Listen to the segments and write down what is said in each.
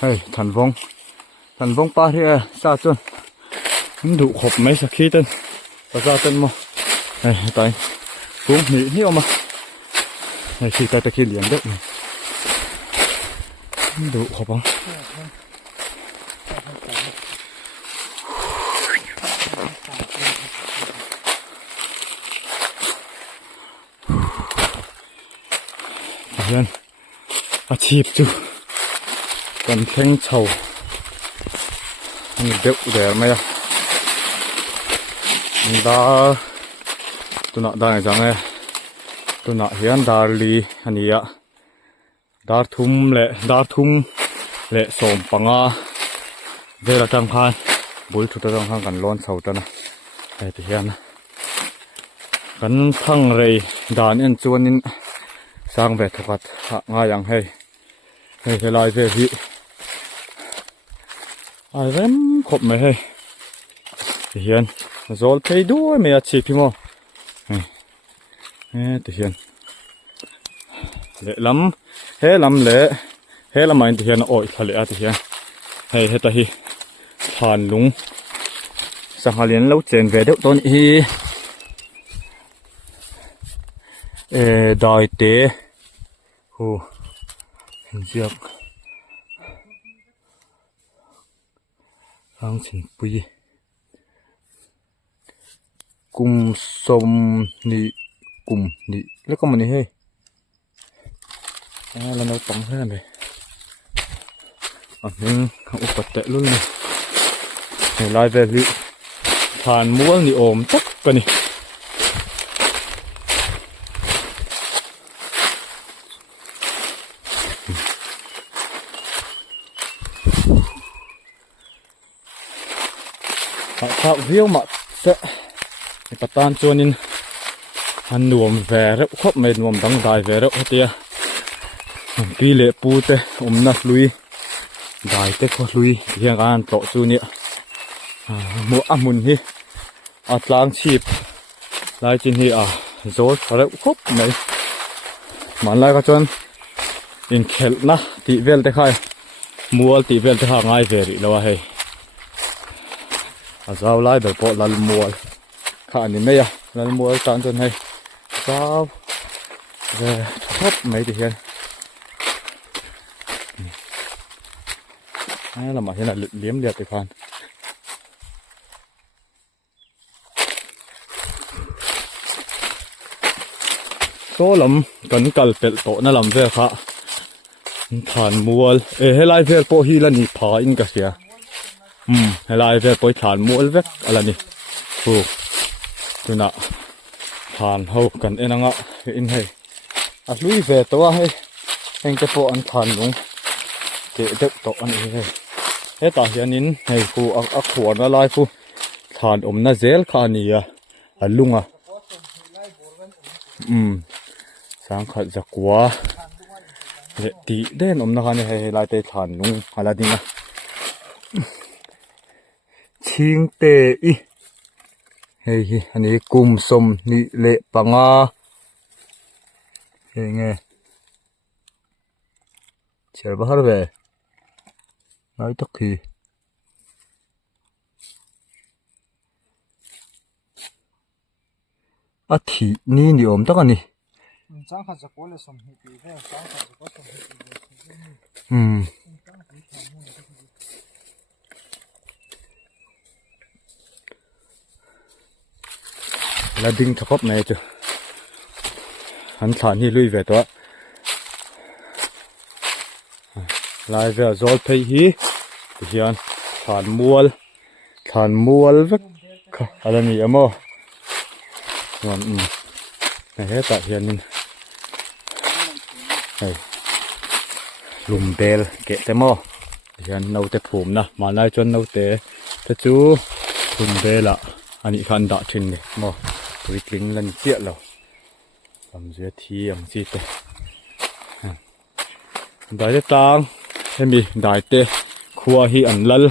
hey thần vong pa thì sa chun đủ hộp mấy sắc khí tên và ra tên mà hey tại cũng nghĩ nhiều mà hey khi ta khi liền đấy đủ hộp không Huyền chịp chứ còn thanh trầu anh đeo để mày à đã tôi nọ đang rằng này tôi nọ hiện đã li anh ạ đã thum lệ sôm bằng à về là trăng khan buổi chúng ta trăng khan cần lon sầu tên à đây thì hiện cần thăng rầy đàn anh chuan in sang về thực vật ngay yang hay lại về vị ai vẫn khop mày hay hiện rồi thấy đuôi mày chỉ thì mò thì hiện lệ lắm hết lắm mày thì hiện ôi thật lệ thì hiện hay hết tại thàn lúng sang hà liên lâu trên về đâu tôn hi đòi tế hồ hình dược đang chỉnh bùi cùng sông nị cùng nị lấy con mình đi hay là nó tống thế này nhưng không có tệ luôn này để lại về lựu thàn muỗng nị ôm chắc cái này tạo riêu mà sẽ bắt tan cho nên anh nuông về rất khóc mệt nuông đắng dài về rất tia tuy lệ pu te nát lui dài te khó lui hiện an tổ chu nhẹ mua amun hi atlang chip lại trên hi rồi rất khóc này mà lại có chân in khel na tị vel te khai mua tị vel te hàng ai về đi đâu hay giao lại được bộ lần mùa khả năng mấy lần mùa tận tuần này giao về thấp mấy thì hiện hay là mà hiện là liếm liệt thì phan số lắm cần cල් pet tổ nó làm về khá thàn mua hay lại về bộ hi là nhị phá in cả xia hay lại về bồi thàn muỗng vét là nè, tôi nọ thàn hậu cần em ngọ in hay, lui vềตัวhay, anh cái bộ anh thàn luôn, để được tổ anh hay, hết tại hiện nín hay phu khuẩn nó lại phu thàn nó dễ khá nè, lung sáng khởi giặc quá, để tí đến nó khá nè hay lại tay thàn lung hay là đi chiên tê y hey anh ấy cùng sôm nị lệ bằng hey nghe chờ bao giờ về nói tất thì thì ni ni ôm tất anh đi là đinh thọc hấp này chứ hắn thản đi lui về đó lại về rồi thấy hí hiện thản mua vất là gì em ơi còn này hết tại hiện này lùm bèl kệ tem mò hiện nấu tép phùm nè mà nay cho nấu té thế chú lùm bèl ạ anh ấy khăn đọ trình này mò tôi kính lần tiện rồi làm dưới thi làm gì thế đại tế tăng em bị đại tế khua hi ẩn lal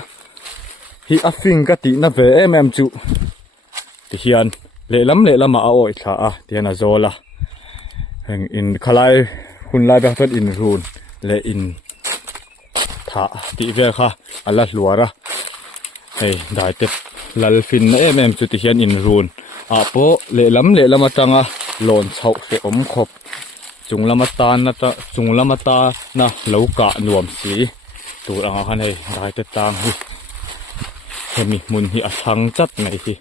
hi áp phình cái tí nó về em chủ thì hiện lệ lắm mà ôi thà thì là do là in khalai hun lai bạc in run lệ in thả tị về kha ala lúa ra hey đại tép lal fin em chút thì hiện in run à po lệ lắm mà trăng à lon chậu sẽ khop chung lama ta na ta chung lama ta na lâu cả nuông xí tụi anh hắn này đại tép tang hi hemi mun hi a thang chat này hi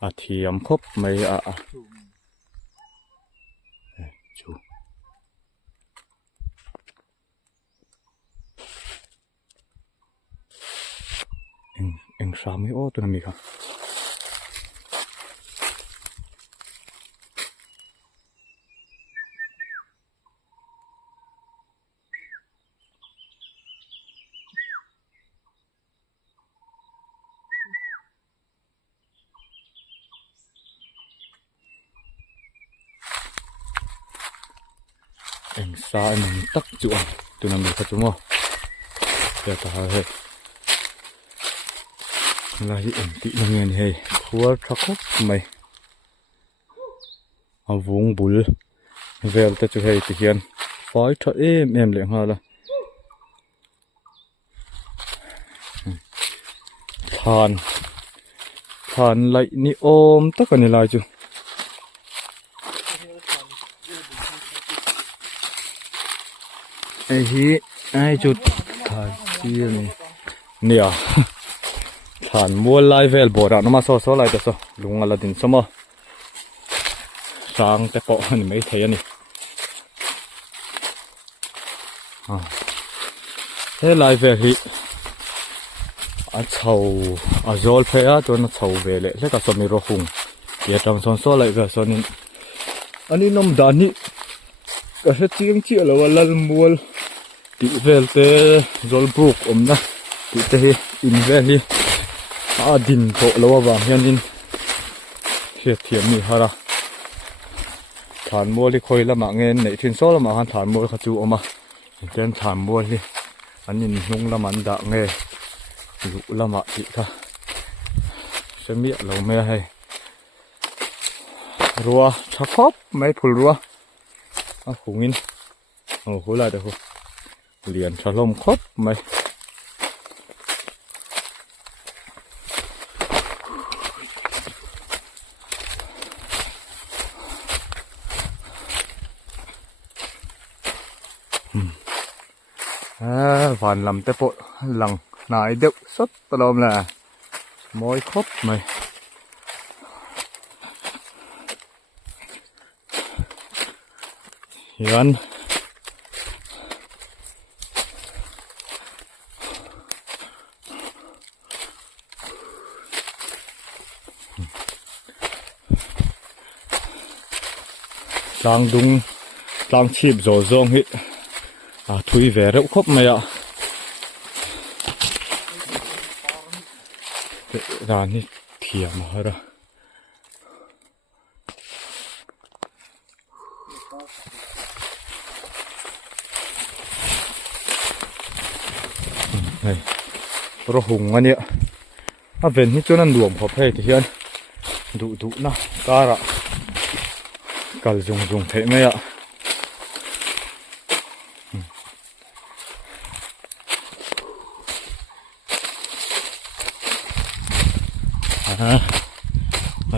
a thiam khop mai a chu em sao mới ô tụi nó mi không em sao em tắc chuột tụi nó mi không chúng không để ta hơi là hiện tị là nghe này khua chắc khóc mày à vùng bùn về ta cho hay thực hiện phái cho em liền ha là than lại ni ôm tất cả này lại chứ ai chút than chia này nè than mua lại về bỏ ra nó mà so lại đó so đúng là đến số mà sang cái bộ này mấy thấy này thế lại về thì chầu rồi phải cho nó chầu về lại cái cả số mi rô hùng giờ trong son số lại về số nên anh ấy nằm đàn đi cái hết tiếng chia là lần mua tị về thế rồi buộc na tị thế in về đi din bộ lâu vàng hiện in hiện thiểm mi hara thản mua đi khơi là mạng nghe này thiên số là mạng han thản mua khá chú mà trên thản mua đi anh nhìn nung là mặn đã nghe dụ là mạng chị ta sẽ miệng lâu mê hay rùa chắc khóc mấy phù rùa khủng in khối lại được không liền cho lông khóc mấy vàn làm tép bộ lằng nải đựng sốt tôm là môi khóc mày hiền đang đúng đang chìm rồi rong hít thui về rượu khóc mày ạ ra ní thiểm mà ra này rồi hùng anh ạ về ní chỗนั้นluồng hợp hay thì hiện đủ na cá ạ cần dùng thế mày ạ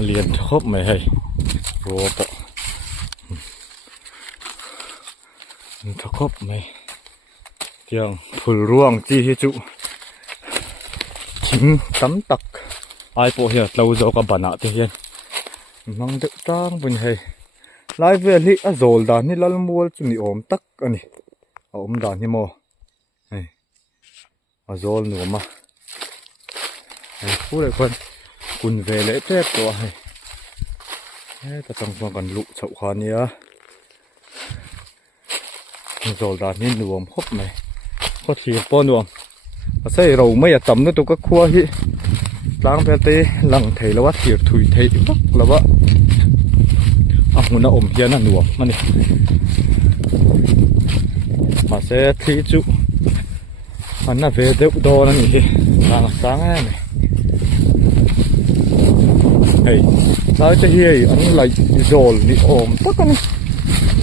liền khóc mày hay vô tọ khóc mày tiếng phul ruộng chi hi chú chính tắm tắc ai bộ hiện lâu rồi cả bản ạ thì hiện mang được trang bên hay lại về đi rồi đàn đi lăn mua chúng đi ôm tắc anh đi ôm đàn đi mò này rồi nữa mà phú lại quân cùng về lễ tết rồi ta trong phòng còn lụ chậu khoan nhá rồi đàn nên nuông khóc này có thì po nuông và xây rầu mấy tầm nữa tôi có khua hi lang về tê lằng thầy là vắt thiệt thùi thầy bắc là vợ muốn nó ôm kia là nuông mà này mà sẽ thi chú anh là về đeo đo nó nhỉ là sáng này hey sao cho hi anh lại rồi đi ôm tất cả này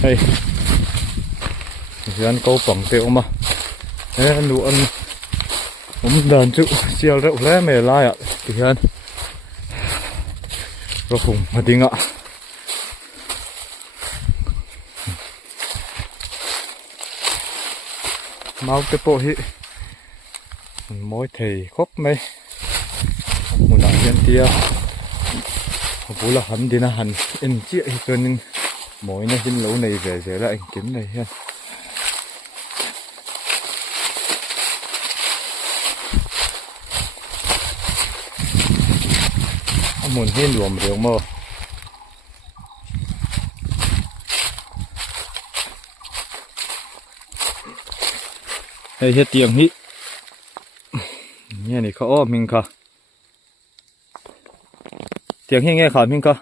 hey anh câu bằng tiêu mà nụ ăn đàn chịu siêu rượu lẽ mẹ lai ạ thì hơn rồi khủng mà tiếng ạ mau cái bộ hi mỗi thầy khóc mấy một đàn nhân tia bố là hắn đi là hắn anh chị cho nên mỗi ngày hin lấu này về lại anh kiếm này hen muốn hiên luồng rượu mơ hay hết tiếng hít nghe này khó mình cả tiếng hít nghe khó mình cả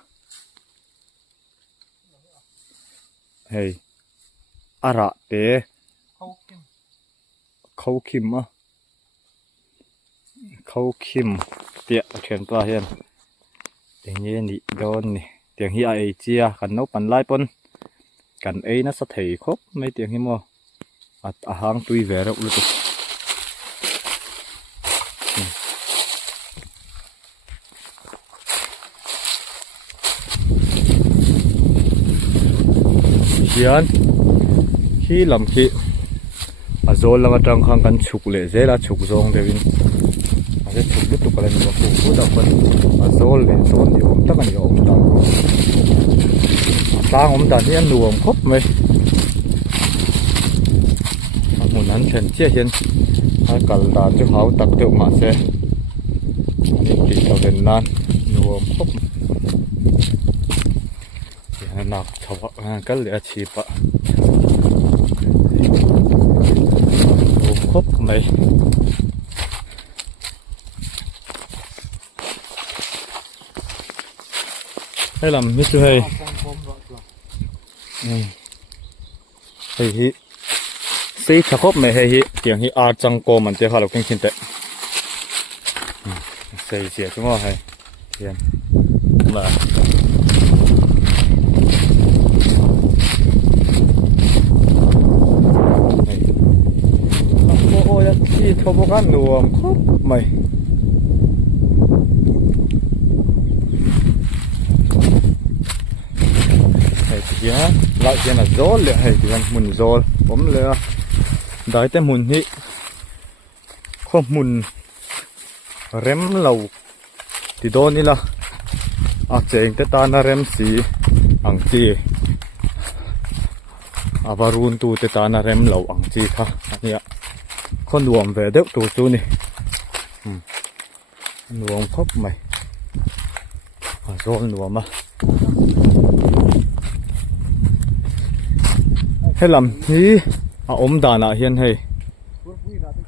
hay à ra té khâu kim á khâu kim tiệt chuyện to hiền tiếng như nị đôn nè tiếng hi ai chia cần nấu pan lai pon cần ấy nó sẽ thấy khóc mấy tiếng hi mò hàng tùy về đâu luôn hiền khi làm khi rồi là trong khang cần chụp lệ dễ là chụp rong để vin sẽ chụp tiếp tục lên một phút đầu phân rồi lệ rồi thì ông tất cả những ông đào sang ông đào thì ăn luồng khóc mấy một nắn chân chia hiền hai cần đào cho họ tập tự mà sẽ những kỹ thuật đền nan luồng khóc thì nào thầu cái lệ chỉ bạ khóc mày hay làm biết chưa hay hay hi sĩ thắc khóc mày hay hi tiếng hi à chẳng cô mình chỉ khai lục kinh kinh tệ xây xịa chúng nó hay tiền màที่ทบกันหลวงครบไหมไอ้ที่ฮะหลายที่น่ะโจลเลยไอ้ที่มันมุนโจลผมเลยได้แต่มุนที่ข้อมุนเร็มเหล่าที่โดนนี่ล่ะอาเจงแต่ตาหน้าเร็มสีอังจีอาบารุนตูแต่ตาหน้าเร็มเหล่าอังจีค่ะอันนี้con luồng về đớp tù chú này luồng khóc mày rồi luồng mà hay làm gì ốm đàn à hiền hay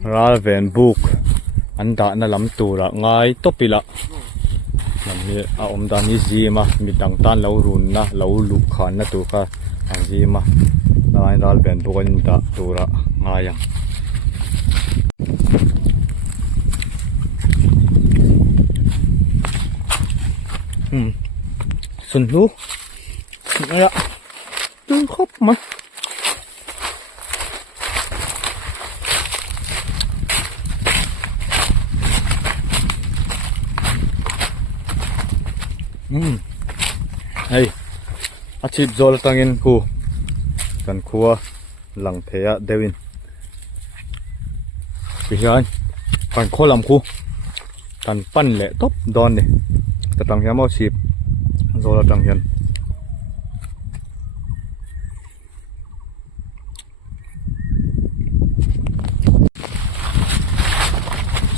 ra về buộc anh đã là làm tù là ngay tốt bị lạ làm gì ốm đàn như gì mà mình đang tan lâu run na lâu lục khăn na tù cả làm gì mà anh ra về buộc anh đã tù là ngay à xuân lú đây ạ tương khóc mà hey achip zol tangin ku kan khuwa lang thea dewin bihan kan kholam khu tan pan le top don ne ta tang hiam mo chip zol tang hian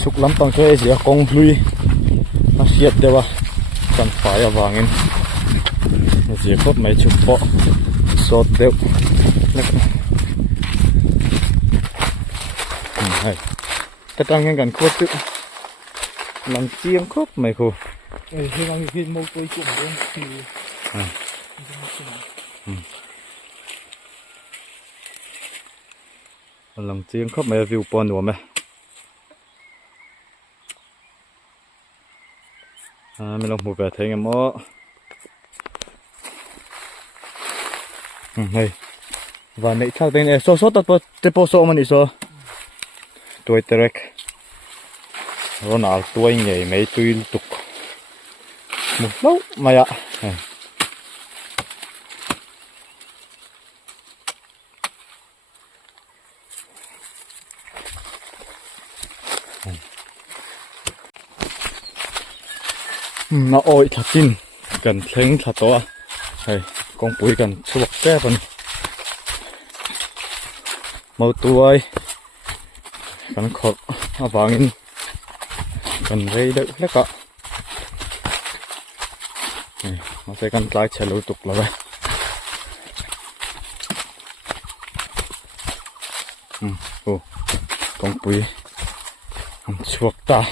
suk lam tang the sia kong hlui a siat dewa kan fai awangin sia khop mai chup po sot deu hay ta tang hian kan khop tu làm chiêm khóc mày khô thì là người mô tôi cũng luôn thì làm chiêm khóc mày view pon của mày mình làm một vẻ thấy em ó hay và nãy thằng tên này số số tập tập số mà nị số tuổi trek Ronald tuổi nhảy mấy tuổi tục một lâu mà ạ nó ôi thật tin gần thính thật to hay con bụi gần chuột té phần màu tuổi gần khọt vàng gần đây đỡ hết cả nó sẽ gần lái chạy lối tục là vậy con bụi chuột ta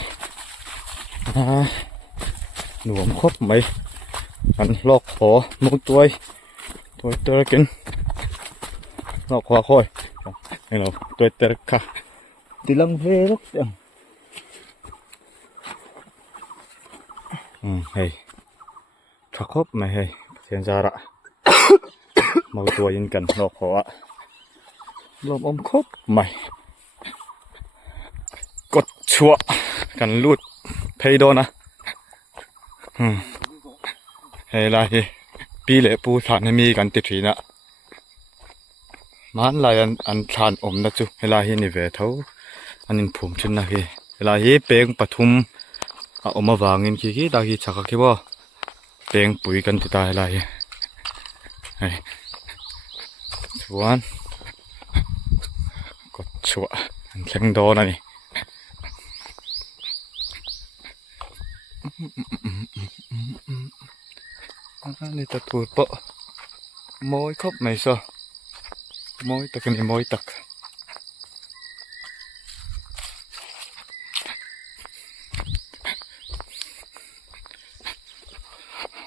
nuông khóc mấy ăn lọc khó một tuổi tơ kín lọc khó khôi này là tuổi tơ cả thì lâm về lúc tiền hay thắc khóc mày hay thiên gia ạ một tuổi yên cần lọc khó lọc ôm khóc mày cột chua cần lút thấy đó nè hay là gì pi lệ pu thản hay miกันติดทีน่ะมันลายอันทานอมนะจุเวลาเฮนี่เวทเอาอันนี้ผมชุนนะเฮเวลาเฮเป่งปฐุมอมมาวางเงินขี้ดาฮีชักขี้บ่เป่งปุ๋ยกันติดตาเวลาเฮไอ้ส่วนกดชัวอันเล็งโดนะนี่นี่ตะตูดเปาะมอยครบไหมซะมอยตักนี่มอยตัก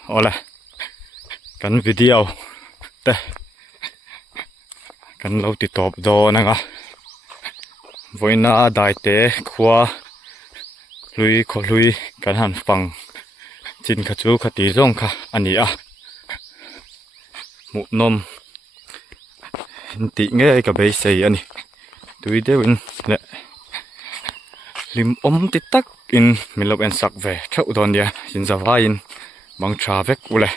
เอาละกันวิดีโอแต่กันเราติดต่อดอนะคะวันน่าได้เตะขวาลุยขอลุยกันหันฟังจินขจูขตีร่องค่ะอันนี้อ่ะหมูนมติเงี้ยกับใบเสียอันนี้ดูเดี๋ยวเนี่ยลิมอมติดตักอินมิลบเอ็นสักเวทเท่าตอนเดียจินจะว่าอินบางชาเวกอุเลย